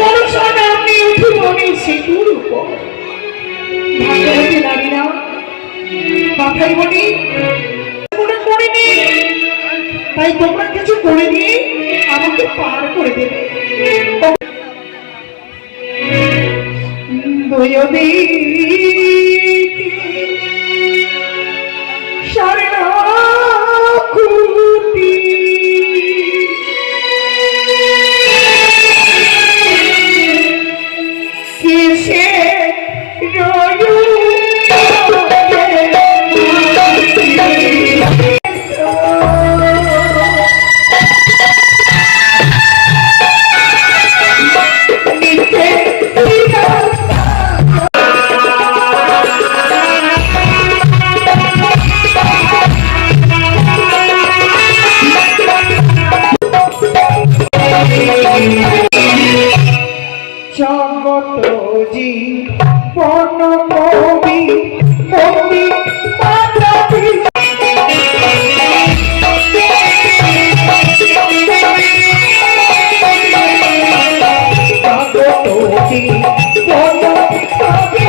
বর্ষা নামে উঠিবনি সেতুর উপর। ভাগ্যবতী নারীরা মাথায় বলি মনে করিনি, তাই তোমরা কিছু করে নিয়ে আমাকে পার করে দেবে। সাড়ে না কোটি কিসে রয়ু জগতজি বন কবি কবি মাতাবি জগতজি বন কবি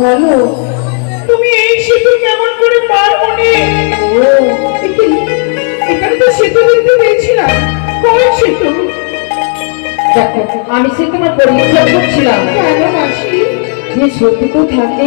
বলো তুমি এই সেতু কেমন করে পার হলে? এখানে তো সেতু দেখতে পেয়েছিলাম, কোন সেতু? দেখো আমি সে তোমার পরীক্ষা করছিলাম। কেন মাসি? যে সেতু থাকে